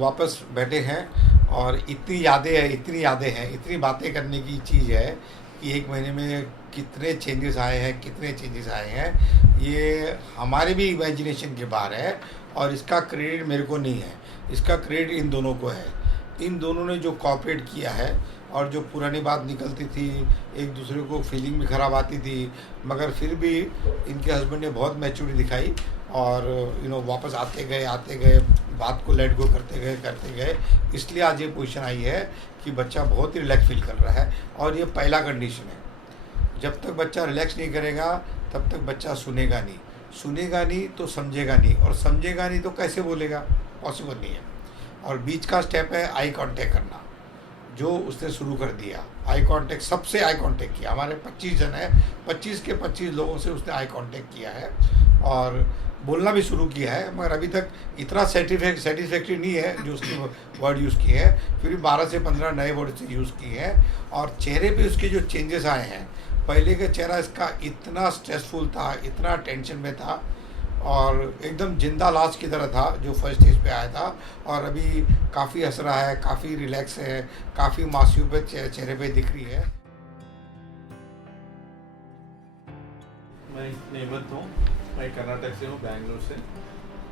वापस बैठे हैं और इतनी यादें हैं, इतनी बातें करने की चीज़ है कि एक महीने में कितने चेंजेस आए हैं, ये हमारे भी इमेजिनेशन के बाहर है। और इसका क्रेडिट मेरे को नहीं है, इसका क्रेडिट इन दोनों को है। इन दोनों ने जो कोऑपरेट किया है, और जो पुरानी बात निकलती थी, एक दूसरे को फीलिंग भी ख़राब आती थी, मगर फिर भी इनके हस्बैंड ने बहुत मैच्योरिटी दिखाई और वापस आते गए, बात को लेट गो करते गए। इसलिए आज ये पोजीशन आई है कि बच्चा बहुत ही रिलैक्स फील कर रहा है। और ये पहला कंडीशन है, जब तक बच्चा रिलैक्स नहीं करेगा तब तक बच्चा सुनेगा नहीं तो समझेगा नहीं, और समझेगा नहीं तो कैसे बोलेगा, पॉसिबल नहीं है। और बीच का स्टेप है आई कांटेक्ट करना, जो उसने शुरू कर दिया। आई कांटेक्ट, सबसे आई कांटेक्ट किया। हमारे 25 जन है, 25 के 25 लोगों से उसने आई कांटेक्ट किया है और बोलना भी शुरू किया है, मगर अभी तक इतना सेटिस्फैक्ट्री नहीं है जो उसने वर्ड यूज़ किए हैं। फिर भी 12 से 15 नए वर्ड से यूज़ किए हैं और चेहरे पे उसके जो चेंजेस आए हैं, पहले का चेहरा इसका इतना स्ट्रेसफुल था, इतना टेंशन में था और एकदम जिंदा लाश की तरह था जो फर्स्ट स्टेज पे आया था, और अभी काफ़ी हंस रहा है, काफ़ी रिलैक्स है, काफ़ी मासूमियत चेहरे पे दिख रही है। मैं नेमत हूँ, मैं कर्नाटक से हूँ, बैंगलोर से।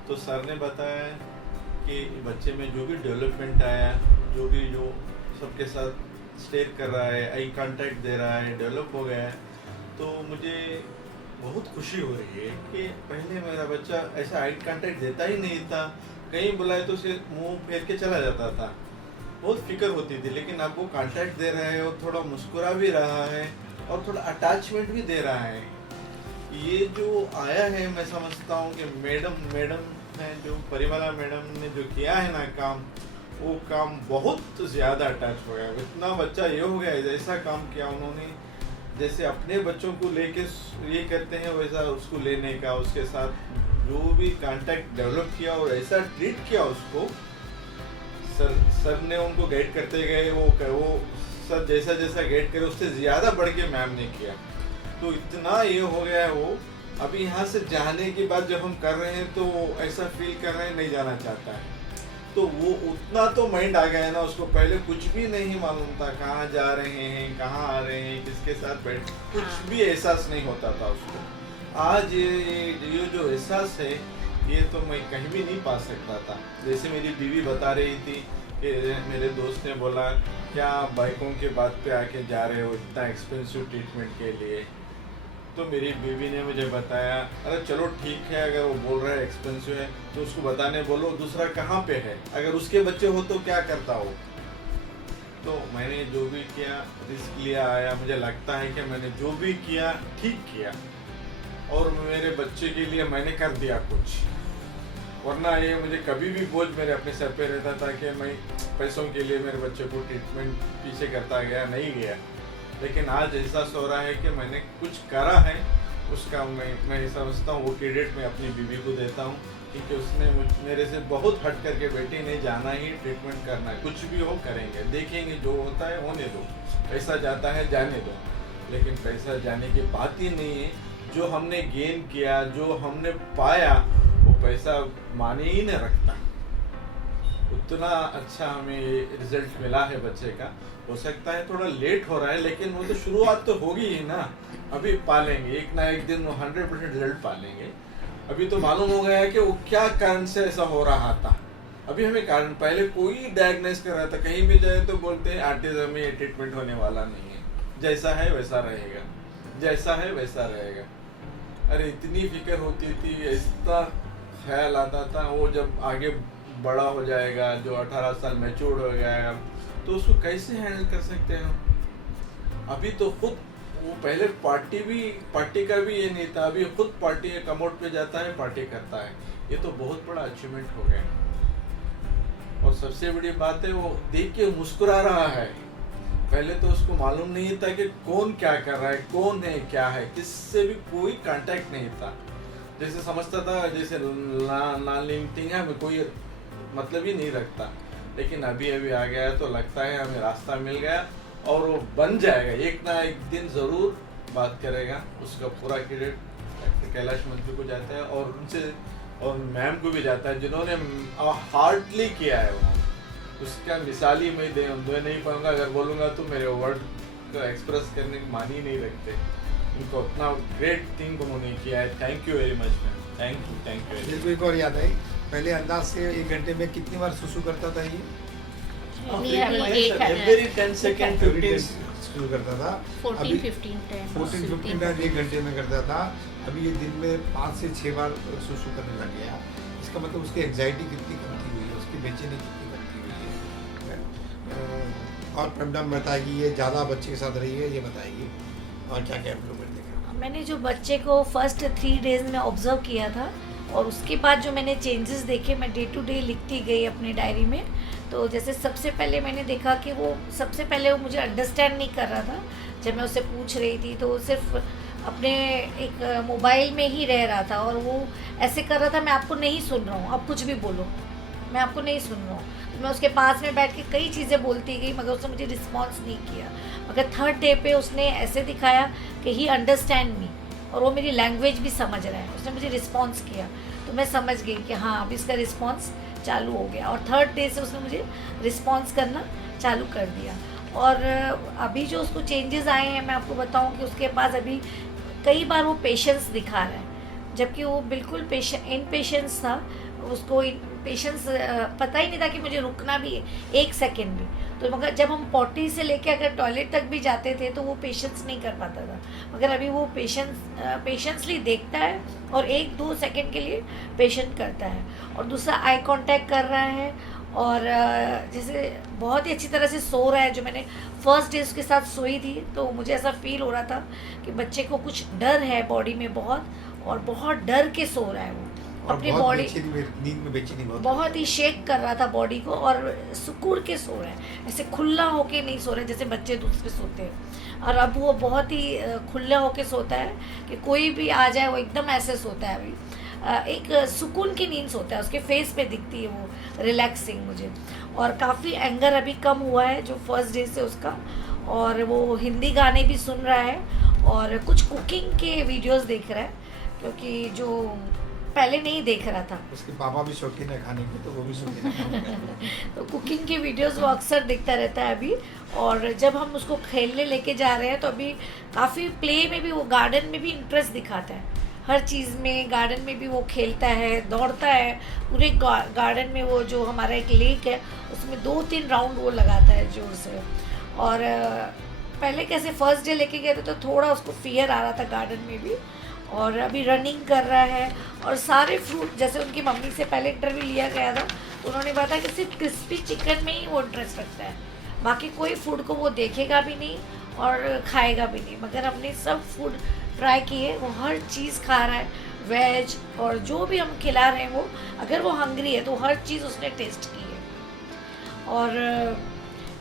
तो सर ने बताया कि बच्चे में जो भी डेवलपमेंट आया, जो सबके साथ स्टेयर कर रहा है, आई कांटेक्ट दे रहा है, डेवलप हो गया है, तो मुझे बहुत खुशी हो रही है कि पहले मेरा बच्चा ऐसा आई कांटेक्ट देता ही नहीं था। कहीं बुलाए तो उसे मुंह फेर के चला जाता था, बहुत फिक्र होती थी। लेकिन अब वो कांटेक्ट दे रहा है और थोड़ा मुस्कुरा भी रहा है और थोड़ा अटैचमेंट भी दे रहा है। ये जो आया है, मैं समझता हूँ कि मैडम ने जो परिमला मैडम ने जो किया है ना काम, वो काम बहुत ज़्यादा अटैच हो गया। इतना बच्चा ये हो गया, जैसा काम किया उन्होंने, जैसे अपने बच्चों को लेके ये करते हैं वैसा उसको लेने का, उसके साथ जो भी कांटेक्ट डेवलप किया और ऐसा ट्रीट किया उसको। सर ने उनको गाइड करते गए, वो सर जैसा गाइड करे उससे ज़्यादा बढ़ के मैम ने किया। तो इतना ये हो गया है वो। अभी यहाँ से जाने के बाद जब हम कर रहे हैं तो ऐसा फील कर रहे हैं नहीं जाना चाहता है। तो वो उतना तो माइंड आ गया है ना, उसको पहले कुछ भी नहीं मालूम था, कहाँ जा रहे हैं, कहाँ आ रहे हैं, किसके साथ बैठ, कुछ भी एहसास नहीं होता था उसको। आज ये जो एहसास है, ये तो मैं कहीं भी नहीं पा सकता था। जैसे मेरी बीवी बता रही थी कि मेरे दोस्त ने बोला, क्या बाइकों के बात पे आके जा रहे हो इतना एक्सपेंसिव ट्रीटमेंट के लिए। तो मेरी बीवी ने मुझे बताया, अरे चलो ठीक है, अगर वो बोल रहा है एक्सपेंसिव है तो उसको बताने बोलो, दूसरा कहाँ पे है, अगर उसके बच्चे हो तो क्या करता हो। तो मैंने जो भी किया, रिस्क लिया, आया। मुझे लगता है कि मैंने जो भी किया ठीक किया और मेरे बच्चे के लिए मैंने कर दिया कुछ। वरना ये मुझे कभी भी बोझ मेरे अपने सर पे रहता था कि मैं पैसों के लिए मेरे बच्चे को ट्रीटमेंट पीछे करता गया, नहीं गया। लेकिन आज एहसास हो रहा है कि मैंने कुछ करा है, उसका मैं समझता हूँ वो क्रेडिट मैं अपनी बीवी को देता हूँ, क्योंकि उसने मेरे से बहुत हट करके, बेटी नहीं जाना ही ट्रीटमेंट करना है, कुछ भी हो करेंगे, देखेंगे जो होता है होने दो, पैसा जाता है जाने दो। लेकिन पैसा जाने की बात ही नहीं है। जो हमने गेन किया, जो हमने पाया, वो पैसा माने ही नहीं रखता। उतना अच्छा हमें रिजल्ट मिला है बच्चे का। हो सकता है थोड़ा लेट हो रहा है, लेकिन वो तो शुरुआत तो होगी ही ना। अभी पालेंगे, एक ना एक दिन वो 100% रिजल्ट पालेंगे। अभी तो मालूम हो गया है कि वो क्या कारण से ऐसा हो रहा था। अभी हमें कारण, पहले कोई डायग्नोस कर रहा था, कहीं भी जाए तो बोलते हैं ऑटिज्म में ये ट्रीटमेंट होने वाला नहीं है, जैसा है वैसा रहेगा, जैसा है वैसा रहेगा। अरे इतनी फिक्र होती थी, इतना ख्याल आता था, वो जब आगे बड़ा हो जाएगा, जो 18 साल मैच्योर हो गया, तो उसको कैसे हैंडल कर सकते हैं हम। अभी तो खुद वो, पहले पार्टी का भी ये नहीं था, अभी खुद पार्टी कमोड पे जाता है, पार्टी करता है। ये तो बहुत बड़ा अचीवमेंट हो गया। और सबसे बड़ी बात है, वो देख के मुस्कुरा रहा है। पहले तो उसको मालूम नहीं था कि कौन क्या कर रहा है, कौन है, क्या है, किससे भी कोई कांटेक्ट नहीं था। जैसे समझता था जैसे नॉन लिविंग है, हमें कोई मतलब ही नहीं रखता। लेकिन अभी आ गया तो लगता है हमें रास्ता मिल गया और वो बन जाएगा, एक ना एक दिन ज़रूर बात करेगा। उसका पूरा क्रेडिट कैलाश मंत्री को जाता है और उनसे और मैम को भी जाता है, जिन्होंने हार्डली किया है वो। उसका मिसाल ही मैं दे नहीं पाऊंगा। अगर बोलूँगा तो मेरे वर्ड को एक्सप्रेस करने की मान ही नहीं रखते। उनको अपना ग्रेट थिंग उन्होंने किया है। Thank you very much ma'am, thank you मेरे को एक और याद आई, पहले अंदाज से 1 घंटे में कितनी बार सुसु करता था ये? एवरी 10 सेकेंड 15 शुरू करता था, 14-15 टाइम 1 घंटे में करता था। अभी ये दिन में 5 से 6 बार सुसु करने लग गया। इसका मतलब उसकी एंग्जाइटी कितनी कमती हुई है, उसकी बेचैनी कितनी कमती हुई है। और प्रॉब्लम बताएगी, ये ज़्यादा बच्चे के साथ रही है, ये बताएगी और क्या क्या इम्प्रूवमेंट देखा। मैंने जो बच्चे को फर्स्ट 3 डेज में ऑब्जर्व किया था और उसके बाद जो मैंने चेंजेस देखे, मैं डे टू डे लिखती गई अपनी डायरी में। तो जैसे सबसे पहले मैंने देखा कि वो सबसे पहले वो मुझे अंडरस्टैंड नहीं कर रहा था। जब मैं उससे पूछ रही थी तो वो सिर्फ अपने एक मोबाइल में ही रह रहा था और वो ऐसे कर रहा था, मैं आपको नहीं सुन रहा हूँ, आप कुछ भी बोलो, मैं आपको नहीं सुन रहा हूँ। तो मैं उसके पास में बैठ के कई चीज़ें बोलती गई मगर उसने मुझे रिस्पॉन्स नहीं किया। मगर 3rd डे पे उसने ऐसे दिखाया कि ही अंडरस्टैंड मी और वो मेरी लैंग्वेज भी समझ रहा है। उसने मुझे रिस्पॉन्स किया तो मैं समझ गई कि हाँ अब इसका रिस्पॉन्स चालू हो गया। और 3rd डे से उसने मुझे रिस्पॉन्स करना चालू कर दिया। और अभी जो उसको चेंजेस आए हैं, मैं आपको बताऊं कि उसके पास अभी कई बार वो पेशेंस दिखा रहा है, जबकि वो बिल्कुल इनपेशेंस था। उसको पेशेंस पता ही नहीं था कि मुझे रुकना भी है 1 सेकेंड भी। तो मगर जब हम पॉटी से लेके अगर टॉयलेट तक भी जाते थे तो वो पेशेंस नहीं कर पाता था। मगर अभी वो पेशेंसली देखता है और 1-2 सेकेंड के लिए पेशेंट करता है। और दूसरा आई कांटेक्ट कर रहा है और जैसे बहुत ही अच्छी तरह से सो रहा है। जो मैंने फर्स्ट डे उसके साथ सोई थी तो मुझे ऐसा फील हो रहा था कि बच्चे को कुछ डर है बॉडी में बहुत, और बहुत डर के सो रहा है वो अपनी बॉडी, नींद में बेचैनी बहुत ही शेक कर रहा था बॉडी को और सुकून के सो रहा है। ऐसे खुला होके नहीं सो रहे जैसे बच्चे दूसरे सोते हैं। और अब वो बहुत ही खुला होके सोता है कि कोई भी आ जाए वो एकदम ऐसे सोता है। अभी एक सुकून की नींद सोता है, उसके फेस पे दिखती है वो रिलैक्सिंग मुझे। और काफ़ी एंगर अभी कम हुआ है जो फर्स्ट डे से उसका। और वो हिंदी गाने भी सुन रहा है और कुछ कुकिंग के वीडियोस देख रहा है, क्योंकि जो पहले नहीं देख रहा था। उसके पापा भी शौकीन है खाने के, तो वो भी शौकीन है तो कुकिंग के वीडियोस वो अक्सर देखता रहता है अभी। और जब हम उसको खेलने लेके जा रहे हैं तो अभी काफ़ी प्ले में भी वो गार्डन में भी इंटरेस्ट दिखाता है। हर चीज़ में गार्डन में भी वो खेलता है, दौड़ता है पूरे गार्डन में। वो जो हमारा एक लेक है उसमें 2-3 राउंड वो लगाता है जोर से। और पहले कैसे फर्स्ट डे लेके गए थे तो थोड़ा उसको फियर आ रहा था गार्डन में भी। और अभी रनिंग कर रहा है और सारे फ्रूट, जैसे उनकी मम्मी से पहले इंटरव्यू लिया गया था तो उन्होंने बताया कि सिर्फ क्रिस्पी चिकन में ही वो इंटरेस्ट रखता है, बाकी कोई फूड को वो देखेगा भी नहीं और खाएगा भी नहीं। मगर हमने सब फूड ट्राई किए, वो हर चीज़ खा रहा है, वेज और जो भी हम खिला रहे हैं वो, अगर वो हंग्री है तो हर चीज़ उसने टेस्ट की है। और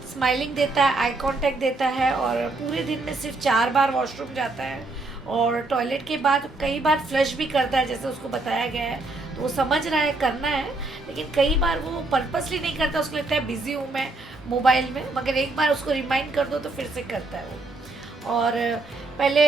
स्माइलिंग देता है, आई कांटेक्ट देता है और पूरे दिन में सिर्फ 4 बार वॉशरूम जाता है और टॉयलेट के बाद कई बार फ्लश भी करता है जैसे उसको बताया गया है। तो वो समझ रहा है करना है, लेकिन कई बार वो पर्पसली नहीं करता, उसको लगता है बिज़ी हूँ मैं मोबाइल में। मगर एक बार उसको रिमाइंड कर दो तो फिर से करता है वो। और पहले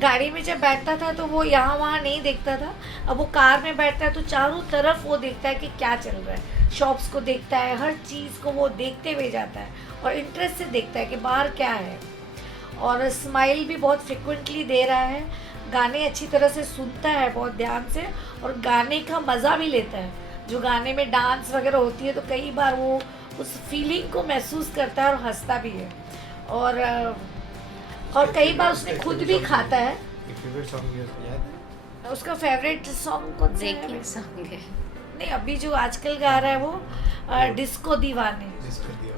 गाड़ी में जब बैठता था तो वो यहाँ वहाँ नहीं देखता था, अब वो कार में बैठता है तो चारों तरफ वो देखता है कि क्या चल रहा है, शॉप्स को देखता है, हर चीज़ को वो देखते हुए जाता है और इंटरेस्ट से देखता है कि बाहर क्या है। और स्माइल भी बहुत फ्रिक्वेंटली दे रहा है, गाने अच्छी तरह से सुनता है बहुत ध्यान से और गाने का मज़ा भी लेता है। जो गाने में डांस वगैरह होती है तो कई बार वो उस फीलिंग को महसूस करता है और हंसता भी है। और कई बार उसने खुद भी खाता है। उसका फेवरेट सॉन्ग कौन सा है? सॉन्ग है नहीं, अभी जो आजकल गा रहा है वो डिस्को दीवाने,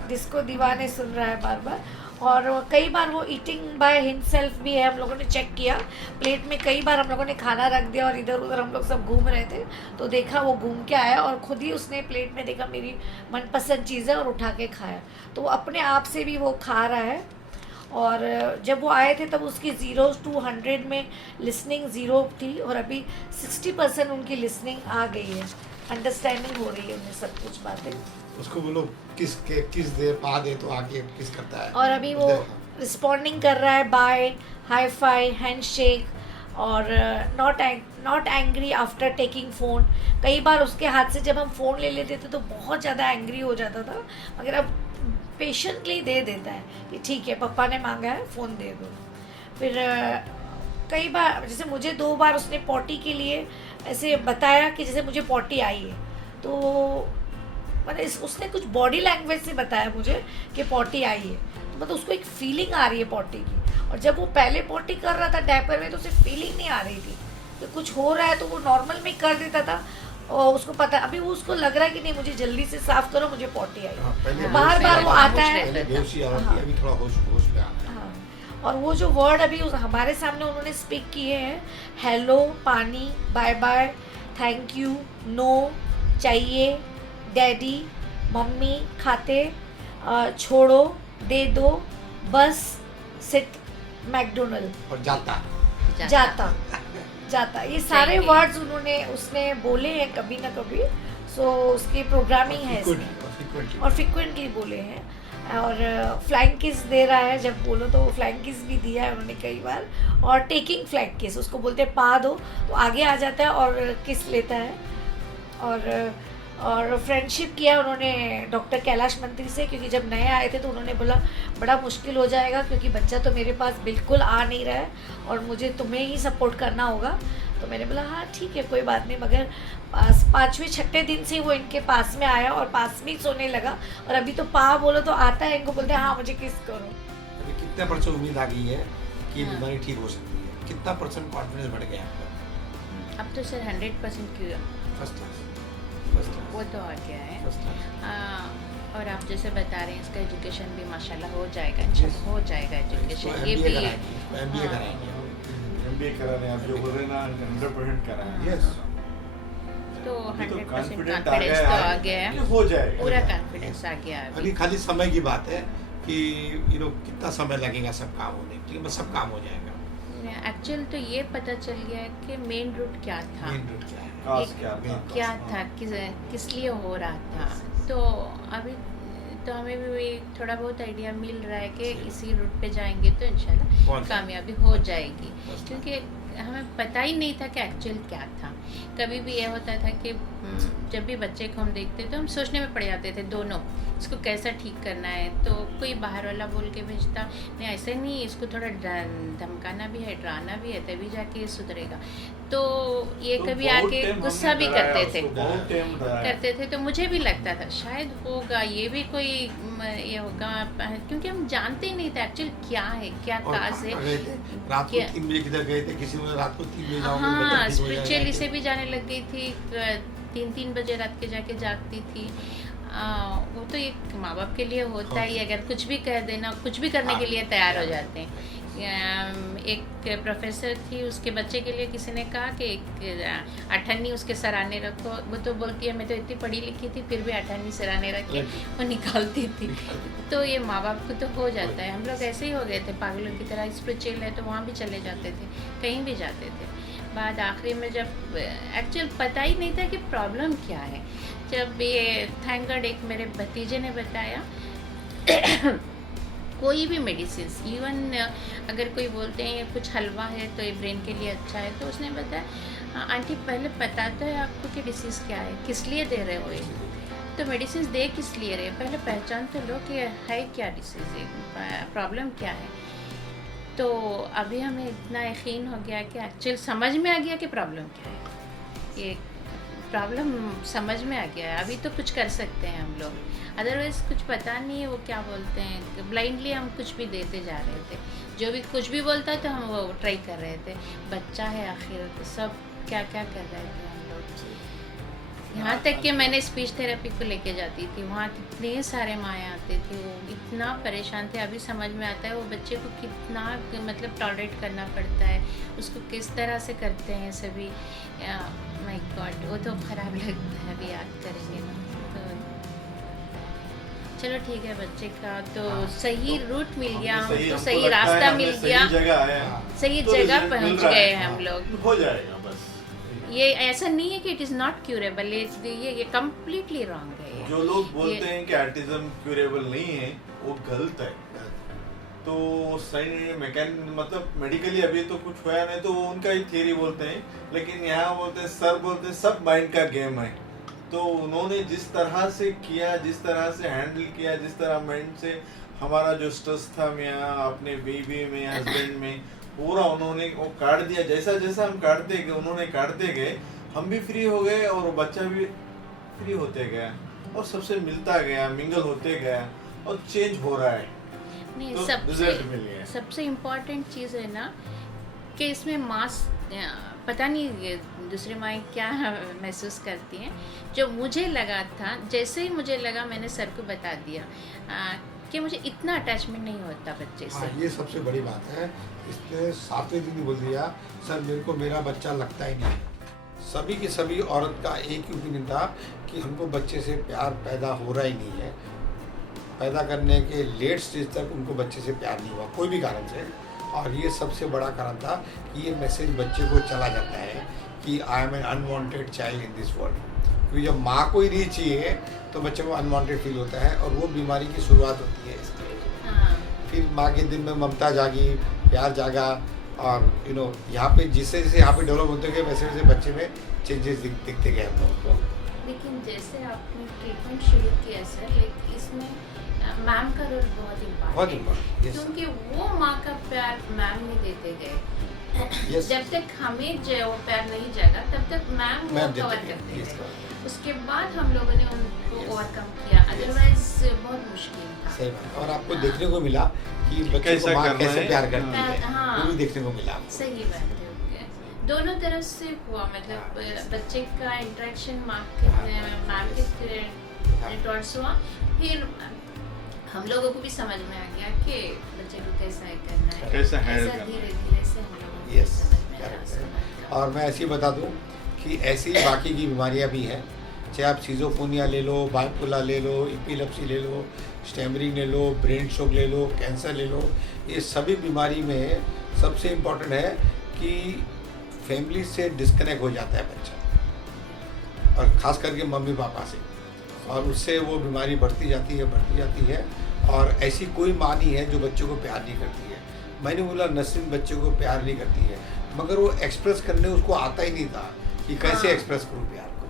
डिस्को दीवाने सुन रहा है बार बार। और कई बार वो ईटिंग बाय हिमसेल्फ भी है, हम लोगों ने चेक किया प्लेट में, कई बार हम लोगों ने खाना रख दिया और इधर उधर हम लोग सब घूम रहे थे तो देखा वो घूम के आया और खुद ही उसने प्लेट में देखा मेरी मनपसंद चीज़ है और उठा के खाया। तो वो अपने आप से भी वो खा रहा है। और जब वो आए थे तब उसकी 0 to 100 में लिसनिंग 0 थी और अभी 60% उनकी लिसनिंग आ गई है, अंडरस्टैंडिंग हो रही है उन्हें सब कुछ बातें। उसको बोलो किस दे पा दे तो आके किस करता है। और अभी वो रिस्पॉन्डिंग कर रहा है, by, high five, handshake और not angry after taking phone. कई बार उसके हाथ से जब हम फ़ोन ले लेते थे तो बहुत ज़्यादा एंग्री हो जाता था, मगर अब पेशेंटली दे देता है कि ठीक है पापा ने मांगा है, फ़ोन दे दो। फिर कई बार जैसे मुझे 2 बार उसने पॉटी के लिए ऐसे बताया कि जैसे मुझे पॉटी आई है, तो मतलब उसने कुछ बॉडी लैंग्वेज से बताया मुझे कि पॉटी आई है, तो मतलब उसको एक फीलिंग आ रही है पॉटी की। और जब वो पहले पॉटी कर रहा था डायपर में तो उसे फीलिंग नहीं आ रही थी कि कुछ हो रहा है, तो वो नॉर्मल में कर देता था और उसको पता, अभी वो उसको लग रहा है कि नहीं मुझे जल्दी से साफ करो, मुझे पॉटी आई। बार बार वो आता है, अभी थोड़ा होश में आ रहा है। हाँ, और वो जो वर्ड अभी हमारे सामने उन्होंने स्पीक किए हैं, हेलो, पानी, bye bye, thank you, no, चाहिए, डैडी, मम्मी, खाते, छोड़ो, दे दो, बस, सिट, मैकडोनल्ड और जाता जाता ये सारे वर्ड्स उसने बोले हैं कभी ना कभी। सो उसकी प्रोग्रामिंग है इसमें, और फ्रिक्वेंटली बोले हैं। और फ्लाइंग किस दे रहा है, जब बोलो तो फ्लाइंग किस भी दिया है उन्होंने कई बार। और टेकिंग फ्लाइंग किस, उसको बोलते हैं पा दो तो आगे आ जाता है और किस लेता है। और फ्रेंडशिप किया उन्होंने डॉक्टर कैलाश मंत्री से, क्योंकि जब नए आए थे तो उन्होंने बोला बड़ा मुश्किल हो जाएगा क्योंकि बच्चा तो मेरे पास बिल्कुल आ नहीं रहा है और मुझे तुम्हें ही सपोर्ट करना होगा। तो मैंने बोला हाँ ठीक है कोई बात नहीं, मगर 5वें-6ठे दिन से वो इनके पास में आया और पास में ही सोने लगा। और अभी तो पा बोलो तो आता है, इनको बोलते हैं हाँ मुझे किस करो। अभी कितने % उम्मीद आ गई है कि ये बीमारी ठीक हो सकती है? कितना % कॉन्फिडेंस बढ़ गया आपका? अब तो सर 100% क्यों फर्स्ट क्लास वो तो आ गया है। और आप जैसे बता रहे हैं इसका एजुकेशन भी माशाल्लाह हो जाएगा, इंशाल्लाह हो जाएगा एजुकेशन। ये भी MBA कराएंगे, MBA करा रहे हैं आप जो बोल रहे हैं ना, 100% करा है। यस, तो अभी तो 100% कॉन्फिडेंट कॉन्फिडेंस तो आ गया ये है, हो जाएगा। पूरा कॉन्फिडेंस आ गया है अभी खाली समय की बात है कि कितना समय लगेगा सब काम होने के लिए, बस सब काम हो जाएगा। एक्चुअल तो ये पता चल गया है कि मेन रूट क्या था, मेन रूट क्या है, काज क्या था, किस लिए हो रहा था। तो अभी तो हमें भी थोड़ा बहुत आइडिया मिल रहा है कि इसी रूट पे जाएंगे तो इंशाल्लाह कामयाबी हो जाएगी, क्योंकि हमें पता ही नहीं था कि एक्चुअल क्या था। कभी भी ये होता था कि जब भी बच्चे को हम देखते तो हम सोचने में पड़ जाते थे दोनों, इसको कैसा ठीक करना है। तो कोई बाहर वाला बोल के भेजता, नहीं ऐसे नहीं, इसको थोड़ा धमकाना भी है, डराना भी है, तभी जाके ये सुधरेगा। तो ये कभी आके गुस्सा भी करते थे। तो मुझे भी लगता था शायद होगा ये भी कोई ये होगा, क्योंकि हम जानते ही नहीं थे एक्चुअल क्या है, क्या काज है। रात को 3 बजे किधर गए थे, किसी ने रात को 3 बजे जाओगे, हाँ स्पिरिचुअली से भी जाने लग गई थी, 3 बजे रात के जाके जागती थी। वो तो एक माँ बाप के लिए होता ही, अगर कुछ भी कह देना, कुछ भी करने के लिए तैयार हो जाते हैं। एक प्रोफेसर थी, उसके बच्चे के लिए किसी ने कहा कि एक अठन्नी उसके सराहने रखो। वो तो बोलती है मैं तो इतनी पढ़ी लिखी थी फिर भी अठन्नी सराहने रख के वो निकालती थी। तो ये माँ बाप को तो हो जाता है। हम लोग ऐसे ही हो गए थे पागलों की तरह, स्पिरिचुअल है तो वहाँ भी चले जाते थे, कहीं भी जाते थे। बाद आखिरी में जब एक्चुअल पता ही नहीं था कि प्रॉब्लम क्या है, जब ये थैंक गॉड एक मेरे भतीजे ने बताया कोई भी मेडिसिन, इवन अगर कोई बोलते हैं कुछ हलवा है तो ये ब्रेन के लिए अच्छा है, तो उसने बताया आंटी पहले पता तो है आपको कि डिसीज़ क्या है, किस लिए दे रहे हो ये, तो मेडिसिन दे किस लिए रहे, पहले पहचान तो लो कि है क्या डिसीज़ है, प्रॉब्लम क्या है। तो अभी हमें इतना यकीन हो गया कि एक्चुअल समझ में आ गया कि प्रॉब्लम क्या है, ये प्रॉब्लम समझ में आ गया है। अभी तो कुछ कर सकते हैं हम लोग, अदरवाइज़ कुछ पता नहीं है वो क्या बोलते हैं, ब्लाइंडली हम कुछ भी देते जा रहे थे, जो भी कुछ भी बोलता तो हम वो ट्राई कर रहे थे। बच्चा है आखिर, तो सब क्या क्या कर रहे थे हम लोग। यहाँ तक कि मैंने स्पीच थेरेपी को लेके जाती थी, वहाँ कितने सारे माएँ आते थे, वो इतना परेशान थे। अभी समझ में आता है वो बच्चे को कितना मतलब टॉलरेट करना पड़ता है, उसको किस तरह से करते हैं सभी। माय गॉड, वो तो ख़राब लगता है अभी याद करेंगे ना। तो चलो ठीक है, बच्चे का तो सही रूट मिल गया, हमको सही रास्ता मिल गया, सही जगह पहुंच गए हम लोग, हो जाएगा बस। ये ऐसा नहीं है कि इट इज़ नॉट क्यूरेबल, ये कम्प्लीटली रॉन्ग है। जो लोग बोलते हैं कि ऑटिज्म क्यूरेबल नहीं है वो गलत है। तो मतलब मेडिकली अभी तो कुछ हुआ नहीं, तो वो उनका ही थियरी बोलते हैं, लेकिन यहाँ बोलते हैं, सर बोलते हैं सब माइंड का गेम है। तो उन्होंने जिस तरह से किया, जिस तरह से हैंडल किया, जिस तरह माइंड से हमारा जो स्ट्रेस था यहाँ अपने बीवी में, हस्बैंड में, पूरा उन्होंने वो काट दिया। जैसा जैसा हम काटते गए, उन्होंने काटते गए, हम भी फ्री हो गए और वो बच्चा भी फ्री होते गया और सबसे मिलता गया, मिंगल होते गया और चेंज हो रहा है। नहीं, तो रिजल्ट मिल गया। सबसे इम्पोर्टेंट चीज़ है ना कि इसमें मास पता नहीं ये दूसरी माएँ क्या महसूस करती हैं। जो मुझे लगा था, जैसे ही मुझे लगा मैंने सर को बता दिया कि मुझे इतना अटैचमेंट नहीं होता बच्चे से। हाँ, ये सबसे बड़ी बात है। इसने 7वें दिन ही बोल दिया, सर मेरे को मेरा बच्चा लगता ही नहीं। सभी की सभी औरत का एक ही ओपिनियन था कि हमको बच्चे से प्यार पैदा हो रहा ही नहीं है। पैदा करने के लेट स्टेज तक उनको बच्चे से प्यार नहीं हुआ कोई भी कारण से, और ये सबसे बड़ा कारण था कि ये मैसेज बच्चे को चला जाता है कि I am an unwanted child in this world. क्योंकि जब माँ को ही नहीं चाहिए तो बच्चे को अनवांटेड फील होता है और वो बीमारी की शुरुआत होती है इसकी। हाँ। फिर माँ के दिल में ममता जागी, प्यार जागा, और यहाँ पे जिससे जैसे यहाँ पे डेवलप होते गए वैसे वैसे बच्चे में चेंजेस दिखते गए हम लोगों को। लेकिन जैसे आपने ट्रीटमेंट शुरू किया सर, लेकिन इसमें मैम का रोल बहुत इम्पोर्टेंट है, क्योंकि वो माँ का प्यार मैम नहीं देते गए। जब तक हमें जो वो प्यार नहीं जागा तब तक मैम वो कवर करते गए। उसके बाद हम लोगों ने उनको ओवरकम किया, अदरवाइज बहुत मुश्किल था। सही बात। और आपको देखने को मिला कि बच्चे को माँ कैसे प्यार करती है, हाँ, वो भी देखने को मिला। सही बात है। दोनों तरफ से हुआ, मतलब बच्चे का इंटरेक्शन माँ के टॉर्ड्स हुआ, फिर हम लोगों को भी समझ में आ गया कि बच्चे को कैसा करना है, कैसा धीरे धीरे से हम लोगों को समझ में आया उसके बाद। और मैं ऐसे ही बता दूं कि ऐसी बाकी की बीमारियां भी हैं, चाहे आप सिजोफ्रेनिया ले लो, बाइपोलर ले लो, एपिलेप्सी ले लो, स्टैमरिंग ले लो, ब्रेन स्ट्रोक ले लो, कैंसर ले लो। ये सभी बीमारी में सबसे इम्पोर्टेंट है कि फैमिली से डिस्कनेक्ट हो जाता है बच्चा, और ख़ास करके मम्मी पापा से, और उससे वो बीमारी बढ़ती जाती है। और ऐसी कोई माँ नहीं है जो बच्चों को प्यार नहीं करती है। मैंने बोला नसरीन बच्चों को प्यार नहीं करती है, मगर वो एक्सप्रेस करने उसको आता ही नहीं था कि कैसे एक्सप्रेस करूँ प्यार को।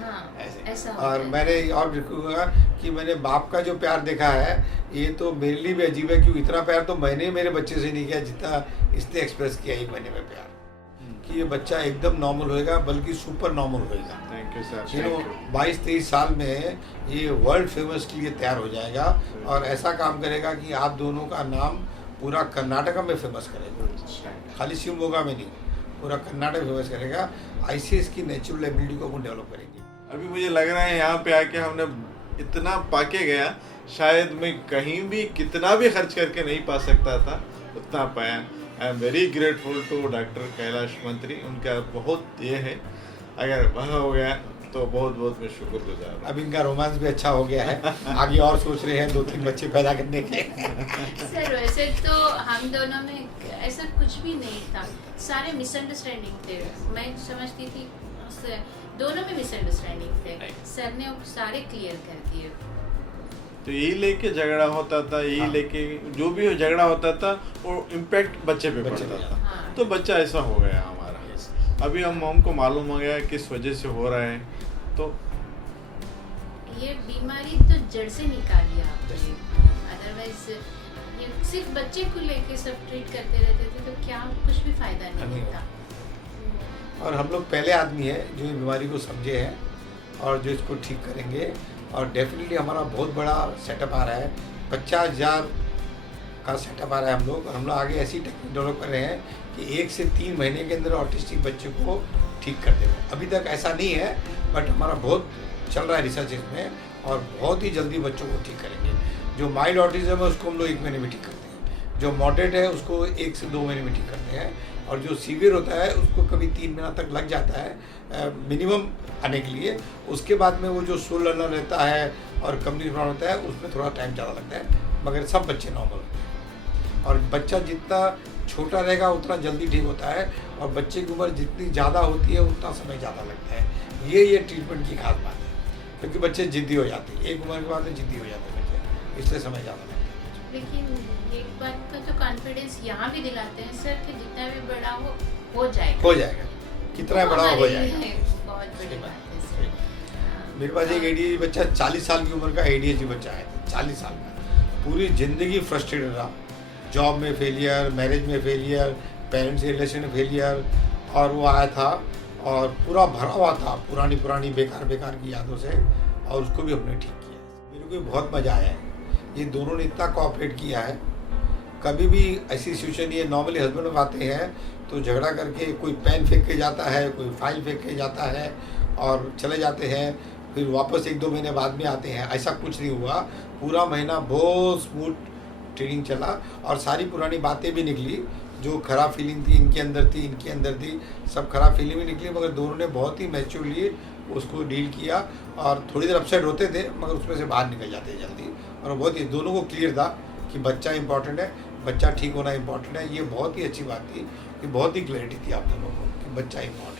हाँ, ऐसे। और मैंने और देखूँगा कि मैंने बाप का जो प्यार देखा है, ये तो मेरे लिए भी अजीब है, क्योंकि इतना प्यार तो मैंने मेरे बच्चे से नहीं किया जितना इसने एक्सप्रेस किया 1 महीने में प्यार, कि ये बच्चा एकदम नॉर्मल होएगा, बल्कि सुपर नॉर्मल होएगा। Thank you sir. 22-23 साल में ये वर्ल्ड फेमस के लिए तैयार हो जाएगा, और ऐसा काम करेगा कि आप दोनों का नाम पूरा कर्नाटका में फेमस करेगा, खाली शिवमोगा में नहीं, पूरा कर्नाटक फेमस करेगा। ऐसे इसकी नेचुरल एबिलिटी को हम डेवलप करेंगे। अभी मुझे लग रहा है यहाँ पे आके हमने इतना पाके गया, शायद मैं कहीं भी कितना भी खर्च करके नहीं पा सकता था, उतना पाया। I am very grateful to doctor Kailash Mantri, उनका बहुत ये है, अगर वह हो गया तो बहुत बहुत मैं शुक्रगुजार हूँ। अब इनका रोमांस भी अच्छा हो गया है, आगे और सोच रहे हैं 2-3 बच्चे पैदा करने के। सर वैसे तो हम दोनों में ऐसा कुछ भी नहीं था, सारे मिसअंडरस्टैंडिंग थे। मैं समझती थी दोनों में मिसअंडरस्टैंडिंग थे, सर ने वो सारे क्लियर कर दिए। तो यही लेके झगड़ा होता था, यही लेके जो भी झगड़ा होता था वो इम्पैक्ट बच्चे पे पड़ता था। हाँ। तो बच्चा ऐसा हो गया हमारा। अभी हमको मालूम हो गया किस वजह से हो रहा है। तो ये बीमारी तो जड़ से निकाल दिया आपने, अदरवाइज ये सिर्फ बच्चे को लेके सब ट्रीट करते रहते थे तो क्या कुछ भी फायदा नहीं था। और हम लोग पहले आदमी हैं जो ये बीमारी को समझे हैं और जो इसको ठीक करेंगे। और डेफिनेटली हमारा बहुत बड़ा सेटअप आ रहा है, 50,000 का सेटअप आ रहा है हम लोग। और हम लोग आगे ऐसी टेक्निक डेवलप कर रहे हैं कि 1 से 3 महीने के अंदर ऑटिस्टिक बच्चे को ठीक कर देंगे। अभी तक ऐसा नहीं है, बट हमारा बहुत चल रहा है रिसर्च इसमें, और बहुत ही जल्दी बच्चों को ठीक करेंगे। जो माइल्ड ऑटिज्म है उसको हम लोग 1 महीने में ठीक करते हैं, जो मॉडरेट है उसको 1 से 2 महीने में ठीक करते हैं, और जो सीवियर होता है उसको कभी 3 महीना तक लग जाता है मिनिमम आने के लिए। उसके बाद में वो जो स्लो लर्नर रहता है और कम्युनिटी प्रॉब्लम होता है उसमें थोड़ा टाइम ज़्यादा लगता है, मगर सब बच्चे नॉर्मल होते हैं। और बच्चा जितना छोटा रहेगा उतना जल्दी ठीक होता है, और बच्चे की उम्र जितनी ज़्यादा होती है उतना समय ज़्यादा लगता है। ये ट्रीटमेंट की खास बात है, क्योंकि बच्चे जिद्दी हो जाते हैं, एक उम्र के बाद में जिद्दी हो जाते हैं बच्चे, इसलिए समय ज़्यादा लगता है। लेकिन एक बात कॉन्फिडेंस यहाँ भी दिलाते हैं सर कि जितना भी बड़ा हो जाएगा। हो जाएगा, कितना वो बड़ा हो हमारे जाएगा। लिए बहुत बड़ी बात है सर। मेरे पास एक ADHD बच्चा 40 साल की उम्र का ADHD बच्चा है, 40 साल का, पूरी ज़िंदगी फ्रस्ट्रेटेड रहा, जॉब में फेलियर, मैरिज में फेलियर, पेरेंट्स के रिलेशन में फेलियर, और वो आया था और पूरा भरा हुआ था पुरानी बेकार की यादों से, और उसको भी हमने ठीक किया। मेरे को भी बहुत मज़ा आया है, ये दोनों ने इतना कोऑपरेट किया है। कभी भी ऐसी सिचुएशन, ये नॉर्मली हस्बैंड वाइफ आते हैं तो झगड़ा करके कोई पेन फेंक के जाता है, कोई फाइल फेंक के जाता है और चले जाते हैं, फिर वापस 1-2 महीने बाद में आते हैं। ऐसा कुछ नहीं हुआ, पूरा महीना बहुत स्मूथ ट्रेनिंग चला और सारी पुरानी बातें भी निकली, जो खराब फीलिंग थी इनके अंदर थी, सब खराब फीलिंग भी निकली, मगर दोनों ने बहुत ही मैच्योरली उसको डील किया और थोड़ी देर अपसेट होते थे मगर उसमें से बाहर निकल जाते हैं जल्दी। और बहुत ही दोनों को क्लियर था कि बच्चा इंपॉर्टेंट है, बच्चा ठीक होना इंपॉर्टेंट है। ये बहुत ही अच्छी बात थी कि बहुत ही क्लैरिटी थी आप दोनों को कि बच्चा इंपॉर्टेंट